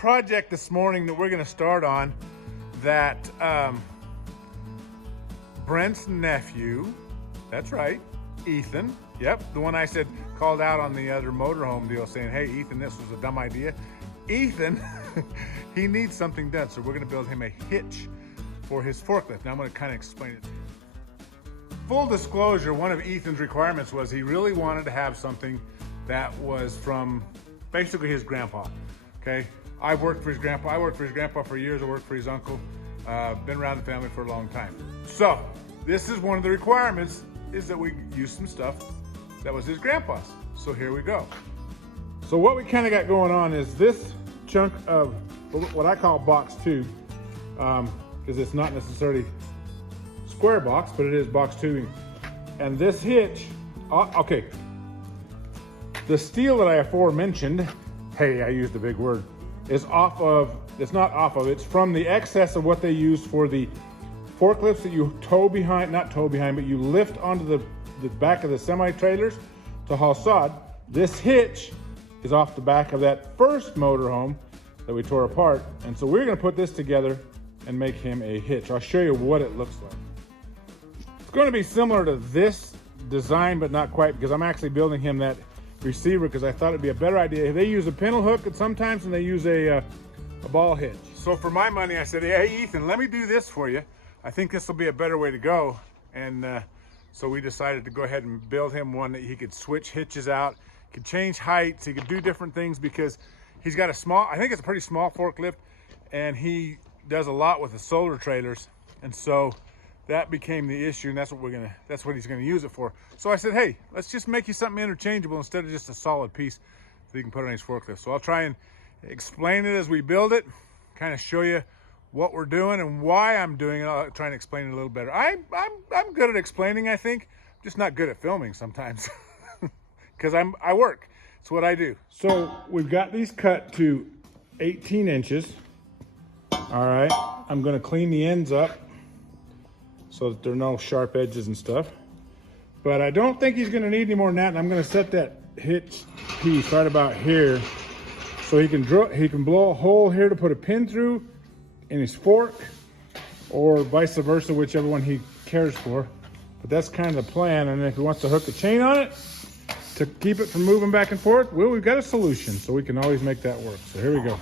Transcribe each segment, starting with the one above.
project this morning that we're going to start on that Brent's nephew, that's right, Ethan, yep, the one I said called out on the other motorhome deal saying, hey, Ethan, this was a dumb idea. Ethan, he needs something done, so we're going to build him a hitch for his forklift. Now I'm going to kind of explain it to you. Full disclosure, one of Ethan's requirements was he really wanted to have something that was from basically his grandpa, okay? I've worked for his grandpa. I worked for his grandpa for years. I worked for his uncle. Been around the family for a long time. So this is one of the requirements, is that we use some stuff that was his grandpa's. So here we go. So what we kind of got going on is this chunk of what I call box tube, because it's not necessarily square box, but it is box tubing. And this hitch, okay, the steel that I aforementioned, hey, I used a big word, is off of, it's not off of, it's from the excess of what they use for the forklifts that you tow behind, not tow behind, but you lift onto the back of the semi-trailers to haul sod. This hitch is off the back of that first motorhome that we tore apart. And so we're gonna put this together and make him a hitch. I'll show you what it looks like. It's gonna be similar to this design, but not quite, because I'm actually building him that receiver because I thought it'd be a better idea. They use a pintle hook sometimes, and they use a ball hitch. So for my money, I said, hey, Ethan, let me do this for you. I think this will be a better way to go. And so we decided to go ahead and build him one that he could switch hitches out, could change heights, he could do different things, because he's got a small, I think it's a pretty small forklift, and he does a lot with the solar trailers. And so that became the issue, and that's what he's gonna use it for. So I said, hey, let's just make you something interchangeable instead of just a solid piece that he can put on his forklift. So I'll try and explain it as we build it, kind of show you what we're doing and why I'm doing it. I'll try and explain it a little better. I'm good at explaining, I think, just not good at filming sometimes, because I work. It's what I do. So we've got these cut to 18 inches. All right, I'm gonna clean the ends up so that there are no sharp edges and stuff. But I don't think he's gonna need any more than that. And I'm gonna set that hitch piece right about here so he can blow a hole here to put a pin through in his fork, or vice versa, whichever one he cares for. But that's kind of the plan. And if he wants to hook a chain on it to keep it from moving back and forth, well, we've got a solution, so we can always make that work. So here we go.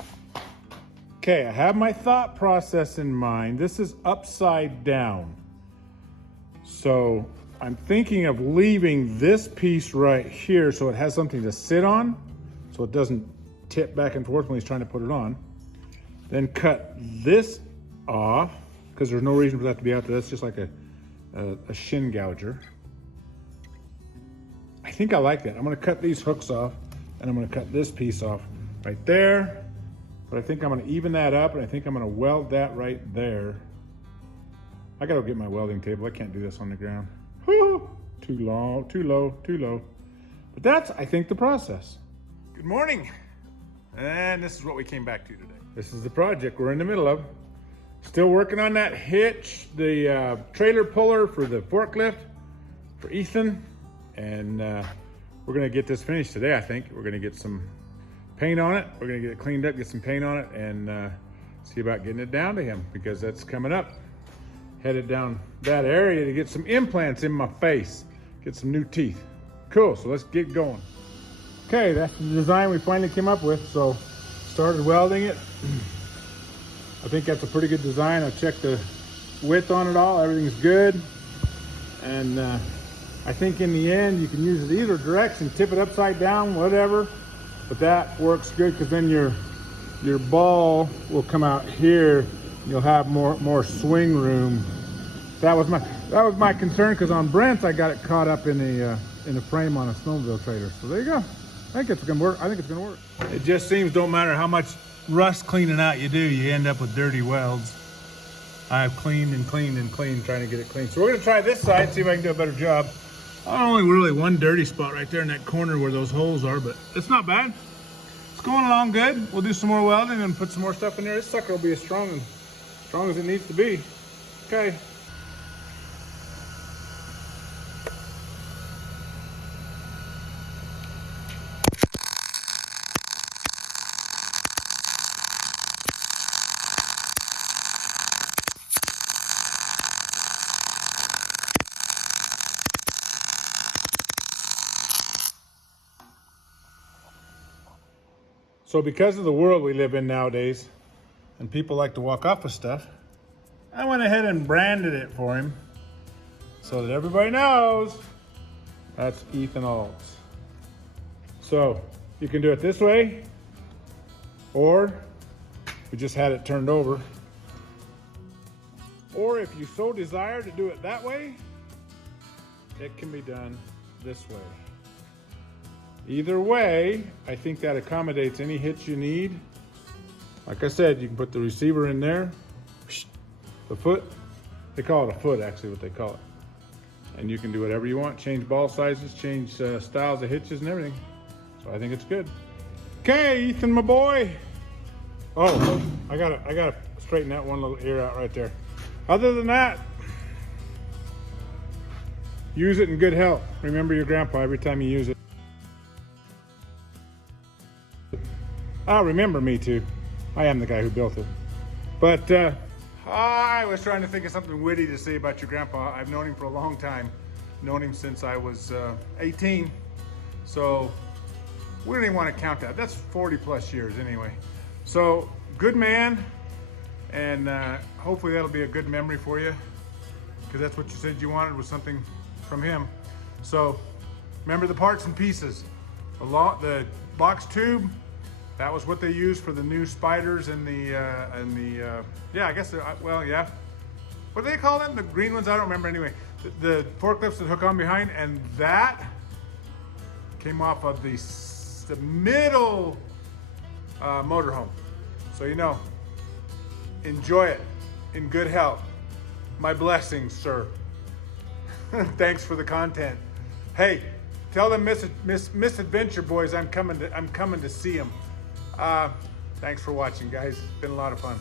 Okay, I have my thought process in mind. This is upside down. So I'm thinking of leaving this piece right here so it has something to sit on, so it doesn't tip back and forth when he's trying to put it on. Then cut this off, because there's no reason for that to be out there. That's just like a shin gouger. I think I like that. I'm gonna cut these hooks off, and I'm gonna cut this piece off right there. But I think I'm gonna even that up, and I think I'm gonna weld that right there. I gotta get my welding table. I can't do this on the ground. Woo! Too long, too low, too low. But that's, I think, the process. Good morning. And this is what we came back to today. This is the project we're in the middle of. Still working on that hitch, the trailer puller for the forklift for Ethan. And we're gonna get this finished today, I think. We're gonna get some paint on it. We're gonna get it cleaned up, get some paint on it, and see about getting it down to him, because that's coming up. Headed down that area to get some implants in my face, get some new teeth. Cool, so let's get going. Okay, that's the design we finally came up with. So started welding it. I think that's a pretty good design. I checked the width on it all, everything's good. And I think in the end, you can use it either direction, tip it upside down, whatever. But that works good, because then your ball will come out here. You'll have more swing room. That was my concern, because on Brent's I got it caught up in the frame on a snowmobile trailer. So there you go. I think it's gonna work. I think it's gonna work. It just seems don't matter how much rust cleaning out you do, you end up with dirty welds. I've cleaned and cleaned and cleaned trying to get it clean. So we're gonna try this side, see if I can do a better job. Only really one dirty spot right there in that corner where those holes are, but it's not bad. It's going along good. We'll do some more welding and put some more stuff in there. This sucker will be as strong as it needs to be. Okay. So because of the world we live in nowadays, and people like to walk off with stuff, I went ahead and branded it for him so that everybody knows that's Ethan Alts. So you can do it this way, or we just had it turned over. Or if you so desire to do it that way, it can be done this way. Either way, I think that accommodates any hitch you need. Like I said, you can put the receiver in there, the foot, they call it a foot actually, what they call it. And you can do whatever you want, change ball sizes, change styles of hitches and everything. So I think it's good. Okay, Ethan, my boy. Oh, I gotta straighten that one little ear out right there. Other than that, use it in good health. Remember your grandpa every time you use it. Remember me too. I am the guy who built it. But I was trying to think of something witty to say about your grandpa. I've known him for a long time. Known him since I was 18. So we don't even want to count that. That's 40 plus years anyway. So good man. And hopefully that'll be a good memory for you, because that's what you said you wanted, was something from him. So remember the parts and pieces. The box tube, that was what they used for the new spiders and the yeah, I guess, well, yeah. What do they call them? The green ones? I don't remember anyway. The forklifts that hook on behind, and that came off of the middle motorhome. So you know, enjoy it in good health. My blessings, sir. Thanks for the content. Hey, tell them Misadventure boys I'm coming to see them. Thanks for watching, guys. It's been a lot of fun.